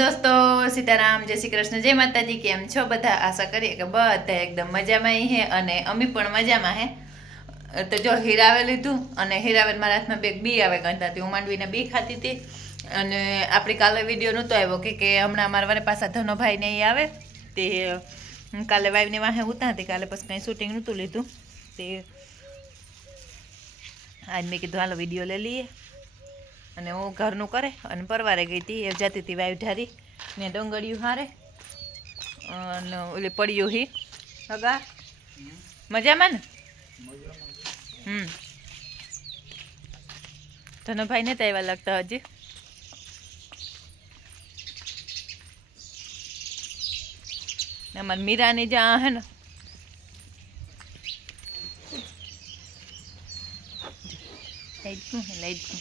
દોસ્તો, સીતારામ, જય શ્રી કૃષ્ણ, જય માતાજી, કેમ છો? બધા આશા કરીએ કે બધા એકદમ મજામાં હે અને અમે પણ મજામાં હે. તો જો હીરાવે લીધું અને હીરાવે મારા હાથમાં બે બી આવે ગણતા હું માંડવીને બી ખાતી હતી અને આપણી કાલે વીડિયો નહોતો આવ્યો કે કે હમણાં અમારા વારે પાછા ધનોભાઈ ને ઈ આવે. તે કાલે વાઈફની વાહે ઉતા હતી. કાલે પછી કંઈ શૂટિંગ નહોતું લીધું. તે, આજ મેં કીધું, હાલો વીડિયો લઈ લઈએ. અને હું ઘરનું કરે, અને પરવારે ગઈ હતી એ જતી હતી વાયુ ઢારી, ને ડોંગળિયું હારે, અને ઓલી પડ્યું હી હગા મજામાં ને? હમ. તને ભાઈ ને આવ્યા લાગતા હજી? ને અમારી મીરાની જ્યાં હે ને. લાઈટ શું લાઈટ શું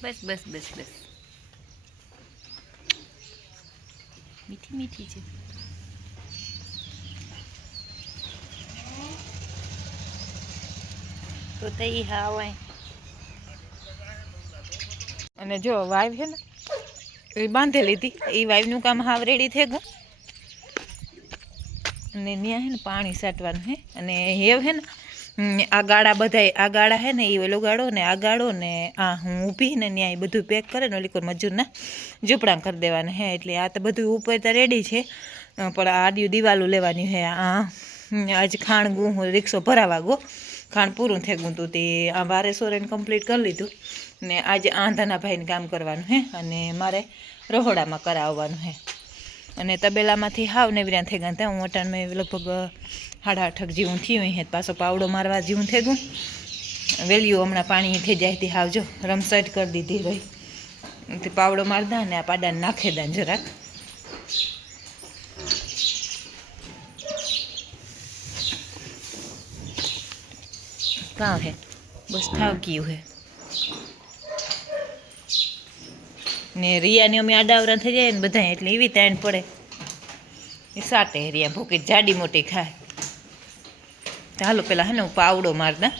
બસ બસ બસ બસ. મીઠી મીઠી છે. તો તઈ હા હોય અને જો વાઈવ છે ને, એ બાંધેલી હતી એ વાઈવનું કામ હાવ રેડી થઈ ગયું. અને ત્યાં છે ને પાણી સાટવાનું હે. અને હેવ છે ને આ ગાળા બધાય, આ ગાળા હે ને એ ઓલો ગાળો ને, આ ગાળો ને, આ હું ઊભી ને ત્યાં બધું પેક કરે ને, ઓલી કોઈ મજૂરના ઝૂંપડા કરી દેવાના હે, એટલે આ તો બધું ઉપર તો રેડી છે. પણ આડિયું દિવાલું લેવાની હે, આ આજ ખાણ ગું, હું રિક્ષો ભરાવા ગો, ખાણ પૂરું થઈ ગયું હતું તે, આ વારે સોરેને કમ્પ્લીટ કરી લીધું. ને આજે આંધાના ભાઈને કામ કરવાનું હે, અને મારે રહોડામાં કરાવવાનું હે. અને તબેલામાંથી હાવ નેવર્યા થઈ ગયા ત્યાં હું અટાણમાં લગભગ સાડા અઠક જેવું થયું હે પાછો પાવડો મારવા જેવું થઈ ગયું. વેલ્યુ હમણાં પાણી થઈ જાય તે આવજો રમસાઈટ કરી દીધી રહી. તે પાવડો મારદા ને આ પાડાને નાખે દા જરાક. કાં હે? બસ થાવ ગયું હે. ને રિયાની અમે આડાવરા થઈ જાય ને બધા એટલે એવી તાણ પડે. એ સાટે રિયા ભૂકી જાડી મોટી ખાય. ચાલો પેલા હે ને હું પાવડો મારદા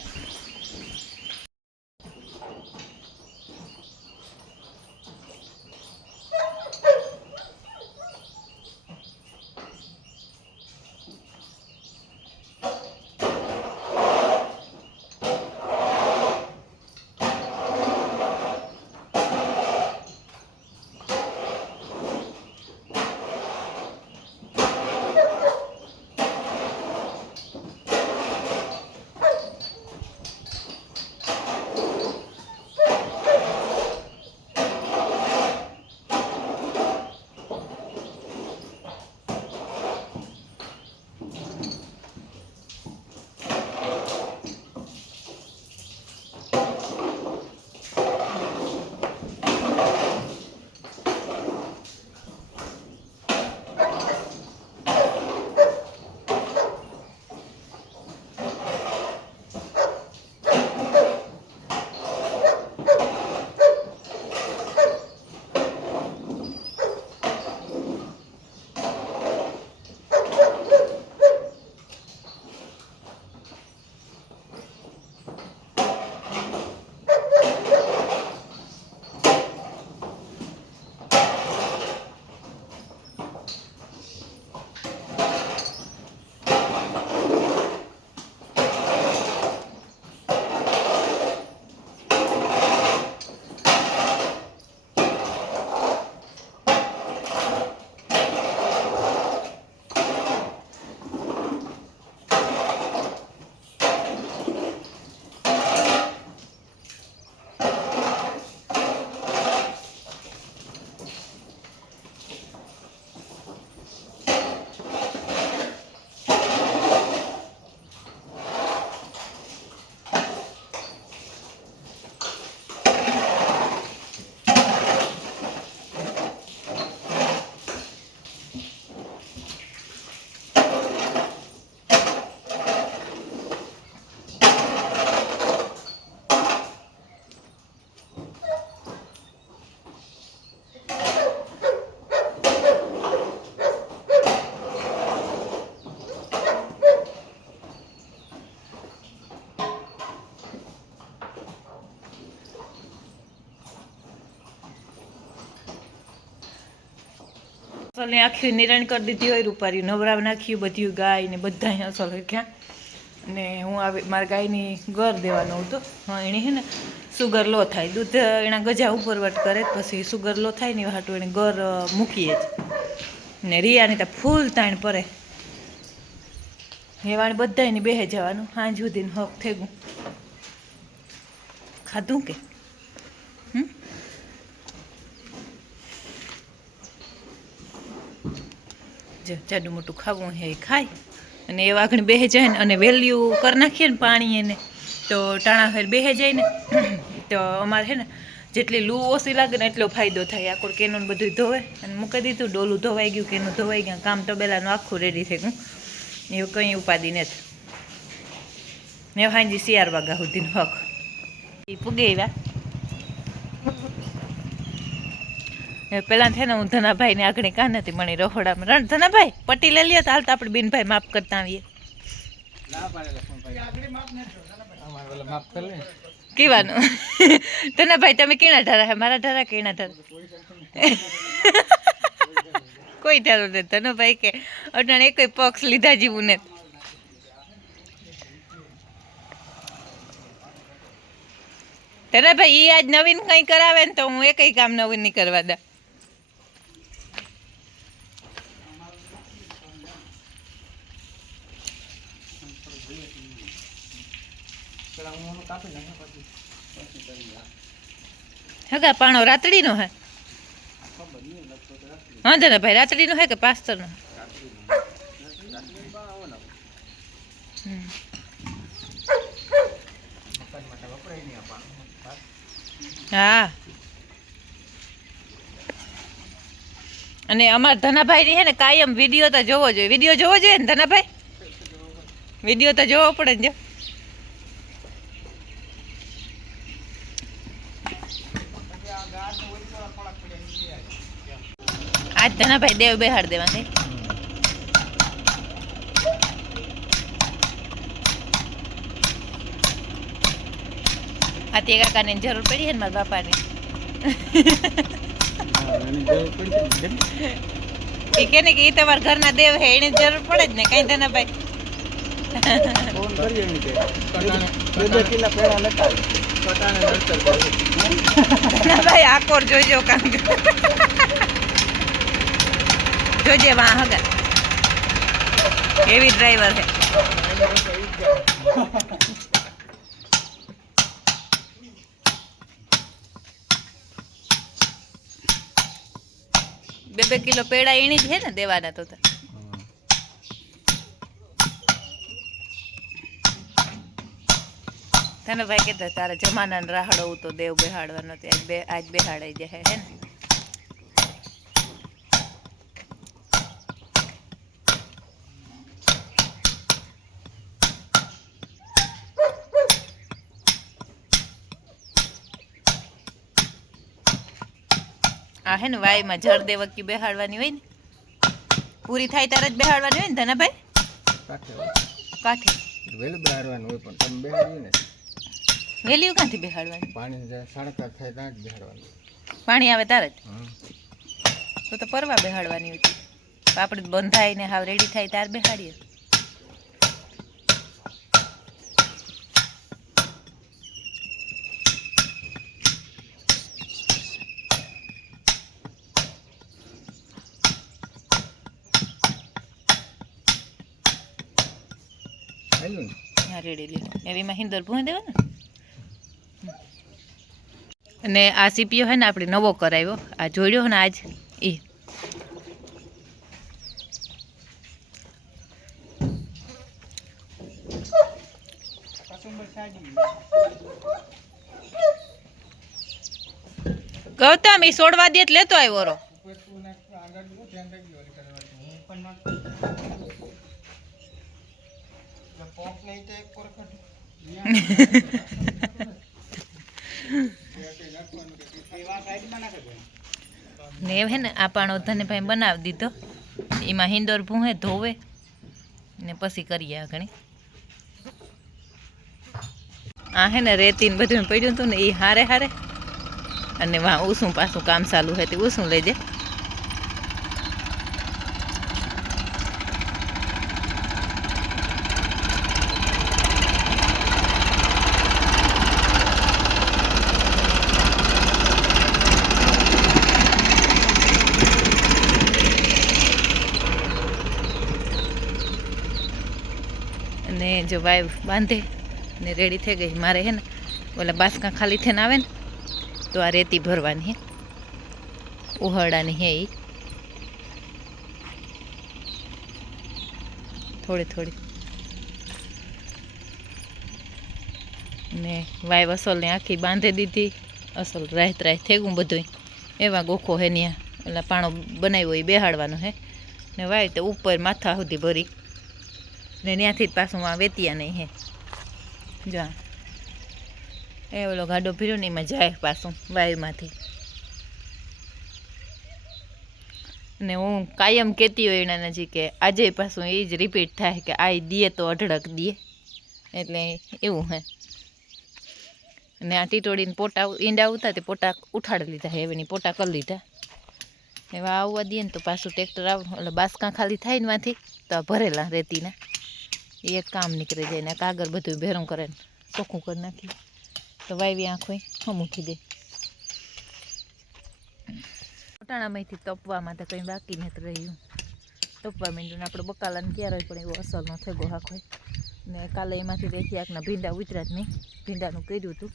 અસલને આખી નિરણ કરી દીધી હોય રૂપારી નવરાવ નાખ્યું બધું ગાય ને બધા અસલ ક્યાં. ને હું આવી મારા ગાયની ગર દેવાનો હતો. હા એણે હે ને સુગર લો થાય. દૂધ એના ગજા ઉપરવટ કરે પછી સુગર લો થાય ને હાટું એને અ, મૂકીએ જ. ને રિયાની તો ફૂલ તાણ પરે હેવાણ બધાયને બેહે જવાનું. સાંજ સુધીને હક થઈ ગયું ખાધું કે? જાડું મોટું ખાવું હે ખાય. અને એ વાઘણ બેહે જાય ને અને વેલ્યુ કરી નાખીએ ને પાણી એને, તો ટાણા ફેર બેહે જાય ને, તો અમારે છે ને જેટલી લૂ ઓછી લાગે ને એટલો ફાયદો થાય. આખું કેનું બધું ધોવે. અને મૂકી દીધું, ડોલું ધોવાઈ ગયું, કેનું ધોવાઈ ગયું, કામ તો પહેલાંનું આખું રેડી થઈ ગયું. એવું કંઈ ઉપાધિ નથી. ને હાંજી શિયાર વાગા સુધીનો હક. એ પૂગે એવા પેલા છે ને હું ધનાભાઈને આગળ કાં નથી મળી રખોડામાં રણ, ધનાભાઈ, પટ્ટી લઈ લઈએ તો હાલ તો આપણે બિનભાઈ માફ કરતા આવીએ. કેવાનું? ધનાભાઈ, તમે કેણા ઢારા મારા ઢારા કેણા ઢારા કોઈ ઢારો નથી. ધનુભાઈ કે અટાણે એક પક્ષ લીધા જેવું ને ધનાભાઈ એ આજ નવીન કંઈ કરાવે ને તો હું એકય કામ નવીન નહીં કરવા દઉં. હગા પાણો રાતડીનો હે? વાંધો ને ભાઈ રાતડીનો હે કે પાસ્તરનો. હા. અને અમાર ધનાભાઈ ની હે ને કાયમ વીડિયો તો જોવો જોઈએ. વીડિયો જોવો જોઈએ ને ધનાભાઈ? વીડિયો તો જોવો પડે ને જો. આજ ભાઈ દેવ બેહાડ દેવા છે આ તે કાકાને જરૂર પડી છે ને મારા બાપાની. એ કે ને કે એ તમારા ઘરના દેવ હે એને જરૂર પડે જ ને કઈ ધનાભાઈ ભાઈ. આકોર જોઈજો કામ જોજે વાહ હગા એવી ડ્રાઈવર છે. બે બે કિલો પેડા એની જ છે ને દેવાના તો. તને ભાઈ કહેતા તારા જમાના રાહડો તો દેવ બેહાડવાનો આજ આજ બેહાડાઈ જાય હે ને? આ હે ને વાયમાં જળ દેવકી બેહાડવાની હોય ને. પૂરી થાય ત્યારે જ બેહાડવાની હોય ને ધનાભાઈ? કાઠે વેલું બેહાડવાનું હોય પણ તમે બેહાડ્યું ને. વેલ્યુ ક્યાંથી બેહાડવાનું? પાણી જ્યારે થાય ત્યાં જ બેહાડવાનું. પાણી આવે ત્યારે જ. તો તો પરવા બેહાડવાની હતી. તો આપણે બંધાય ને હાવ રેડી થાય ત્યારે બેહાડીએ હાલ્યું ને હા રેડી લ્યો એવીમાં હિંદર ભૂંઈ દેવાનું અને આ સીપીઓ હે ને આપણે નવો કરાવ્યો. આ જોડ્યો ને આજ એ ગૌતમ એ સોડવા દે લેતો આવ્યો રો ને એમ હે ને, આ પાણો ધનેભાઈ બનાવી દીધો. એમાં હિંદોર ભૂંહે ધોવે ને પછી કરીએ આગળ. આ હે ને રેતી ને બધું પડ્યું હતું ને એ હારે હારે. અને વાં ઉસું પાછું કામ ચાલુ હે તે ઉસું લેજે જો વાઈવ બાંધે ને રેડી થઈ ગઈ. મારે હે ને ઓલા બાસકા ખાલી થઈને આવે ને, તો આ રેતી ભરવાની હે. ઉહાડાની હે એ થોડી થોડી. ને વાઈવ અસલને આખી બાંધી દીધી. અસલ રાહત રાહત થેગું બધું એવા ગોખો હે ત્યાં ઓલા પાણો બનાવ્યો એ બેહાડવાનો હે. ને વાય તો ઉપર માથા સુધી ભરી. ને ત્યાંથી જ પાછું વેતિયા નહીં હે. જા એ ઓલો ગાડો ફર્યો ને એમાં જાય પાછું વાયુમાંથી. ને હું કાયમ કહેતી હોય એના નજીક કે આજે પાછું એ જ રિપીટ થાય કે આ દીએ તો અઢળક દીએ. એટલે એવું હે. ને આ ટીટોડીને પોટા ઈંડા ઉતા તે પોટા ઉઠાડી લીધા હે એની પોટા કરી લીધા. એવા આવવા દઈએ ને તો પાછું ટ્રેક્ટર આવ એટલે બાસકા ખાલી થાય ને માંથી તો ભરેલા રેતીના. એક કામ નીકળી જાય ને કાગળ બધું ભેરું કરે ને ચોખ્ખું કરી નાખી તો વાવી આંખો હમ મૂકી દે. ફટાણામાંથી તપવામાં તો કંઈ બાકી નથી રહ્યું. તપવા માંડ્યું આપણે બકાલાને ક્યારે પણ એવો અસર ન થયો આખો. ને કાલે એમાંથી બે ક્યાંકના ભીંડા ઉતર્યા જ નહીં. ભીંડાનું કર્યું હતું.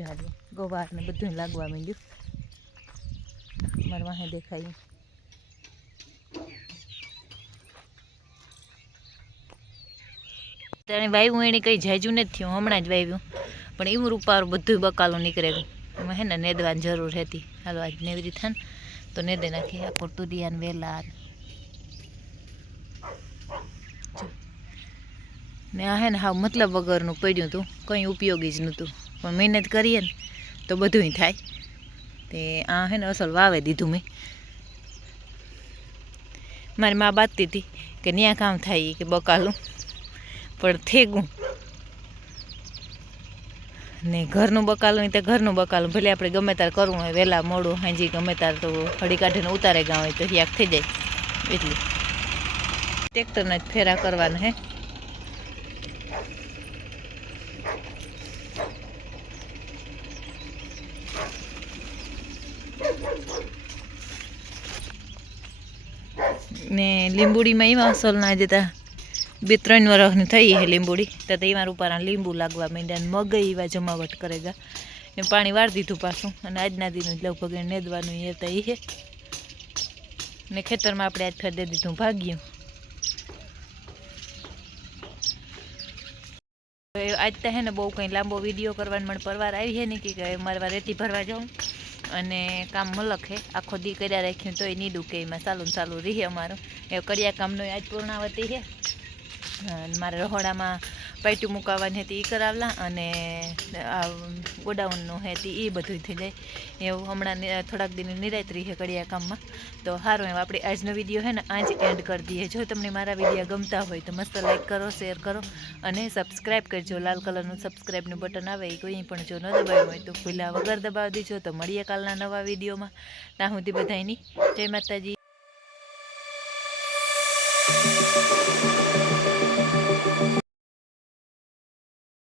ચાલો ગવાર ને બધું લાગવા માંડ્યું. મારા વાહે દેખાયું. ત્યારે વાવ્યું એને કંઈ જાજું નથી થયું, હમણાં જ વાવ્યું પણ એવું રૂપારું બધું બકાલું નીકળે. એમાં હે ને નેદવાની જરૂર હતી હાલો, આજ નેવરી થાય તો નેદે નાખી આ તુરિયાન વેલા. ને આ હે ને હા મતલબ વગરનું પડ્યું હતું કંઈ ઉપયોગી જ નહોતું. પણ મહેનત કરીએ ને તો બધુંય થાય. તે આ હે ને અસલ વાવે દીધું મેં. મારી મા બાતતી હતી કે ત્યાં કામ થાય કે બકાલું. પણ થેગું. ને ઘરનું બકાલું તો ઘરનું બકાલું. ભલે આપણે ગમે ત્યારે કરવું હોય, વહેલા મોડું હાંજી, ગમે તાર તો હળી કાઢીને ઉતારે ગામ હોય તો યાક થઈ જાય. એટલે. ટ્રેક્ટરના જ ફેરા કરવાના હે. ને લીંબુડીમાં એવા અસલના જતા બે ત્રણ વર્ષની થઈ હે લીંબુડી. તો તેમાં રૂપારા લીંબુ લાગવા માંડ્યા ને મગઈ એવા જમાવટ કરે ગા ને પાણી વાર દીધું પાછું અને આજના દિન જ લગભગ નેદવાનું એ તો હે ને ખેતરમાં આપણે આજ ફેર દે દીધું ભાગ્યું. આજ તો હે ને બહુ કંઈ લાંબો વીડિયો કરવાનો મને પરવાર આવી છે ને કે મારે રેતી ભરવા જાઉં અને કામ મલક હે આખો દી કર્યા રાખ્યું તોય નહીં દુખે. એમાં ચાલુ ચાલુ રહીએ અમારું. એ કર્યા કામનું આજ પૂર્ણાવતી છે. મારે રહોડામાં પાઇટું મુકાવવાની હતી એ કરાવલા અને ગોડાઉનનું હતી એ બધું થઈ જાય. એવું હમણાં થોડાક દિન નિરાયત્રી છે કડિયા કામમાં. તો સારું એમ આપણે આજનો વીડિયો છે ને, આજ એન્ડ કરી દઈએ. જો તમને મારા વીડિયો ગમતા હોય તો મસ્ત લાઈક કરો શેર કરો અને સબસ્ક્રાઈબ કરજો. લાલ કલરનું સબસ્ક્રાઈબનું બટન આવે એ કોઈ પણ જો ન દબાવ્યું હોય તો ભૂલા વગર દબાવી દેજો. તો મળીએ કાલના નવા વિડીયોમાં. ત્યાં સુધી બધાયની જય માતાજી.